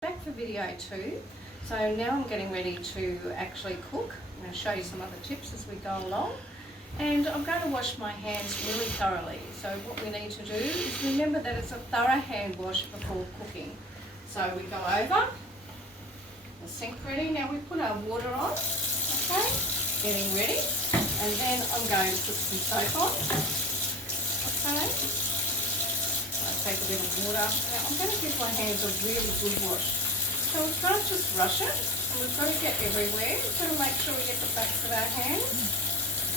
Back for video 2. So now I'm getting ready to actually cook. I'm going to show you some other tips as we go along. And I'm going to wash my hands really thoroughly. So what we need to do is remember that it's a thorough hand wash before cooking. So we go over, the sink ready. Now we put our water on, okay, getting ready. And then I'm going to put some soap on, okay. Take a bit of water. Now I'm going to give my hands a really good wash. So we can't just rush it, and we've got to get everywhere. We've got to make sure we get the backs of our hands.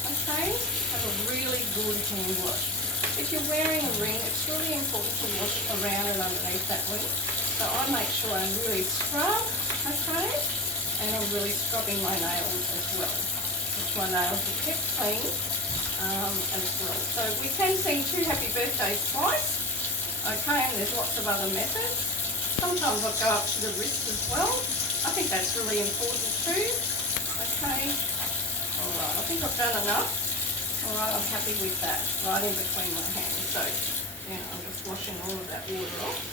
Okay, have a really good hand wash. If you're wearing a ring, it's really important to wash around and underneath that ring. So I make sure I really scrub, okay, and I'm really scrubbing my nails as well. Which my nails are kept clean as well. So we can sing 2 happy birthdays twice. Okay, and there's lots of other methods. Sometimes I'll go up to the wrist as well. I think that's really important too. Okay, alright, I think I've done enough. Alright, I'm happy with that, right in between my hands. So, yeah, I'm just washing all of that water off.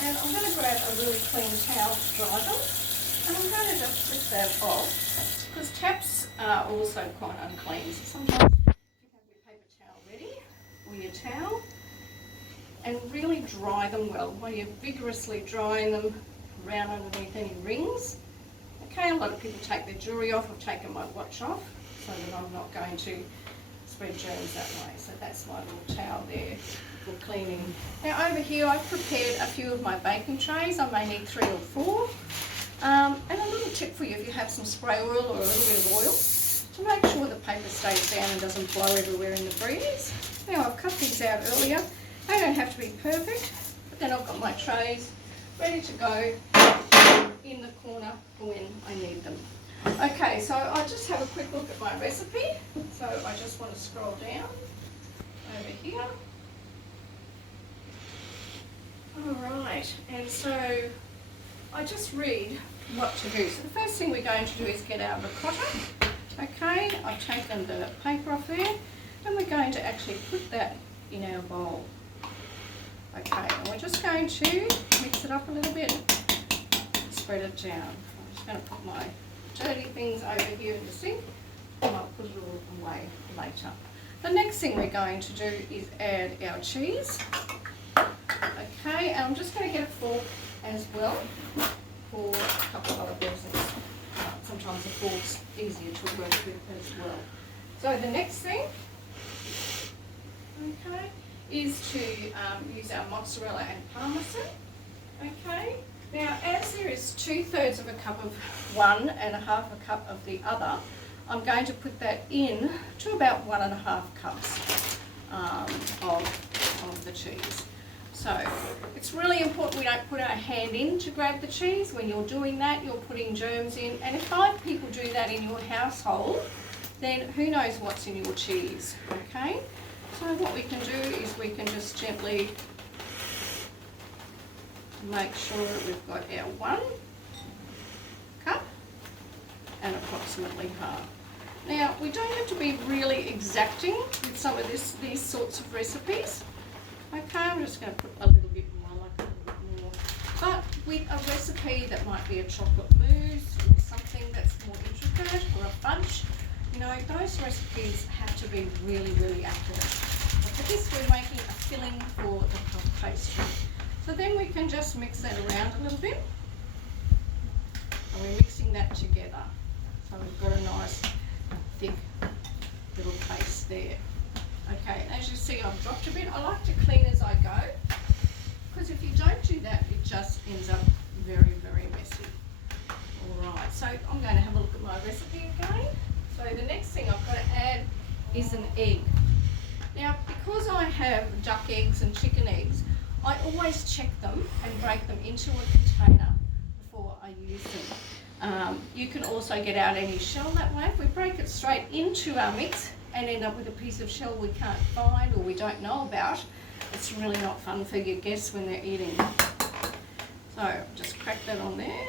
And I'm going to grab a really clean towel to dry them. And I'm going to just flip that off. Because taps are also quite unclean, so sometimes you have your paper towel ready, or your towel, and really dry them well while you're vigorously drying them around underneath any rings. Okay, a lot of people take their jewellery off. I've taken my watch off so that I'm not going to spread germs that way. So that's my little towel there for cleaning. Now over here I've prepared a few of my baking trays. I may need 3 or 4. And a little tip for you, if you have some spray oil or a little bit of oil, to make sure the paper stays down and doesn't blow everywhere in the breeze. Now I've cut these out earlier. They don't have to be perfect, but then I've got my trays ready to go in the corner for when I need them. Okay, so I just have a quick look at my recipe. So I just want to scroll down over here. Alright, and so I just read what to do. So the first thing we're going to do is get our ricotta. Okay, I've taken the paper off there, and we're going to actually put that in our bowl. Okay, and we're just going to mix it up a little bit, spread it down. I'm just going to put my dirty things over here in the sink, and I'll put it all away later. The next thing we're going to do is add our cheese. Okay, and I'm just going to get a fork as well for a couple of other reasons. Sometimes a fork's easier to work with as well. So the next thing, okay, is to use our mozzarella and parmesan. Okay, now as there is 2/3 of a cup of one and 1/2 a cup of the other, I'm going to put that in to about 1.5 cups of the cheese. So it's really important we don't put our hand in to grab the cheese. When you're doing that, you're putting germs in. And if 5 people do that in your household, then who knows what's in your cheese, okay? So what we can do is we can just gently make sure that we've got our 1 cup and approximately half. Now, we don't have to be really exacting with some of these sorts of recipes. Okay, I'm just going to put a little bit more, like a little bit more. But with a recipe that might be a chocolate mousse or something that's more intricate, or a fudge, you know, those recipes have to be really, really accurate. But for this, we're making a filling for the puff pastry. So then we can just mix that around a little bit. And we're mixing that together. So we've got a nice, thick little paste there. Okay, as you see, I've dropped a bit. I like to clean as I go, because if you don't do that, it just ends up very, very messy. Alright, so I'm going to have a look at my recipe again. So the next thing I've got to add is an egg. Now, because I have duck eggs and chicken eggs, I always check them and break them into a container before I use them. You can also get out any shell that way. If we break it straight into our mix and end up with a piece of shell we can't find or we don't know about, it's really not fun for your guests when they're eating. So just crack that on there.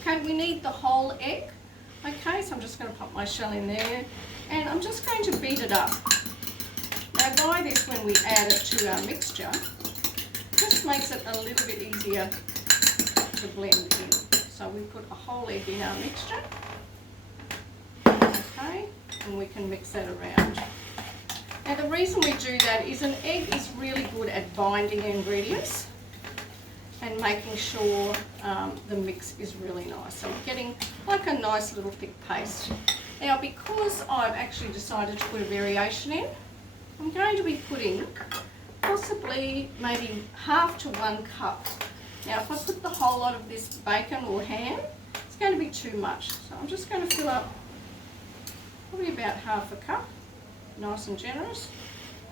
Okay, we need the whole egg. Okay, so I'm just going to pop my shell in there, And I'm just going to beat it up. Now by this, when we add it to our mixture, just makes it a little bit easier to blend in. So we put a whole egg in our mixture. Okay, and we can mix that around. Now the reason we do that is an egg is really good at binding ingredients and making sure the mix is really nice. So we're getting like a nice little thick paste. Now because I've actually decided to put a variation in, I'm going to be putting possibly maybe half to 1 cup. Now if I put the whole lot of this bacon or ham, it's going to be too much. So I'm just going to fill up probably about half a cup, nice and generous,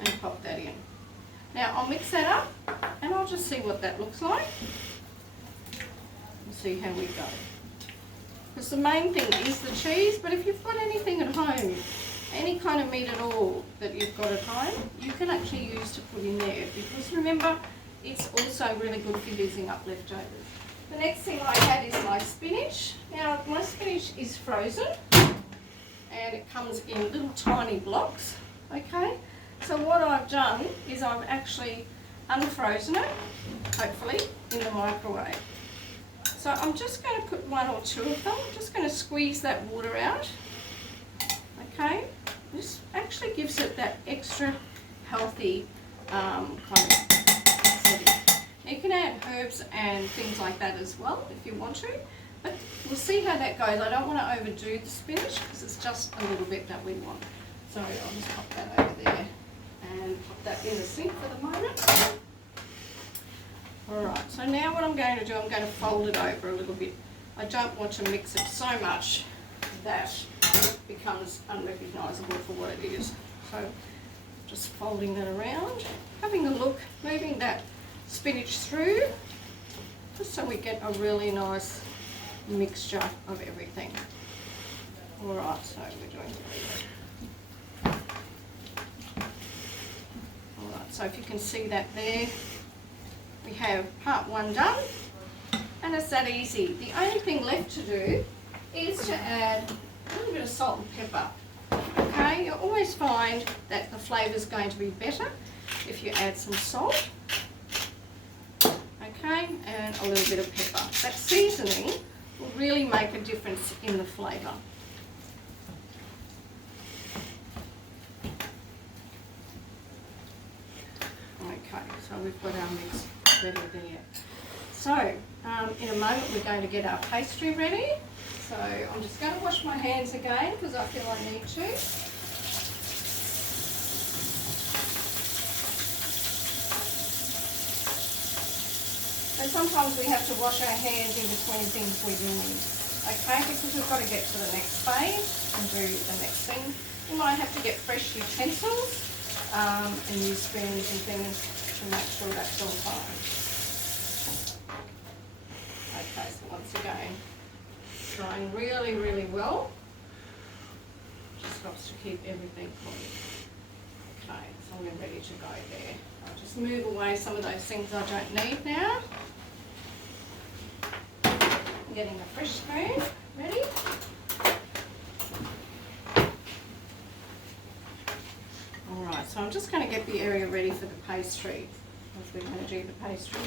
and pop that in. Now I'll mix that up and I'll just see what that looks like and see how we go. Because the main thing is the cheese, but if you've got anything at home, any kind of meat at all that you've got at home, you can actually use to put in there, because remember, it's also really good for using up leftovers. The next thing I had is my spinach. Now my spinach is frozen and it comes in little tiny blocks, okay? So what I've done is I've actually unfrozen it, hopefully, in the microwave. So I'm just going to put 1 or 2 of them. I'm just going to squeeze that water out, okay? This actually gives it that extra healthy kind of setting. Now you can add herbs and things like that as well if you want to, but we'll see how that goes. I don't want to overdo the spinach because it's just a little bit that we want. So I'll just pop that over there and pop that in the sink for the moment. Alright, so now what I'm going to do, I'm going to fold it over a little bit. I don't want to mix it so much that it becomes unrecognisable for what it is. So just folding that around, having a look, moving that spinach through, just so we get a really nice mixture of everything. Alright, so we're doing alright, so if you can see that there, we have part 1 done, and it's that easy. The only thing left to do is to add a little bit of salt and pepper. Okay, you'll always find that the flavour is going to be better if you add some salt, okay, and a little bit of pepper. That seasoning will really make a difference in the flavour. Okay, so we've got our mix ready there. So, in a moment we're going to get our pastry ready. So I'm just going to wash my hands again because I feel I need to. So sometimes we have to wash our hands in between things we're doing, okay, because we've got to get to the next phase and do the next thing. You might have to get fresh utensils and use spoons and things to make sure that's all fine. Okay, so once again, drying really, really well. Just helps to keep everything clean. Okay, so we're ready to go there. I'll just move away some of those things I don't need now. Getting a fresh spoon ready. Alright, so I'm just going to get the area ready for the pastry. If we're going to do the pastry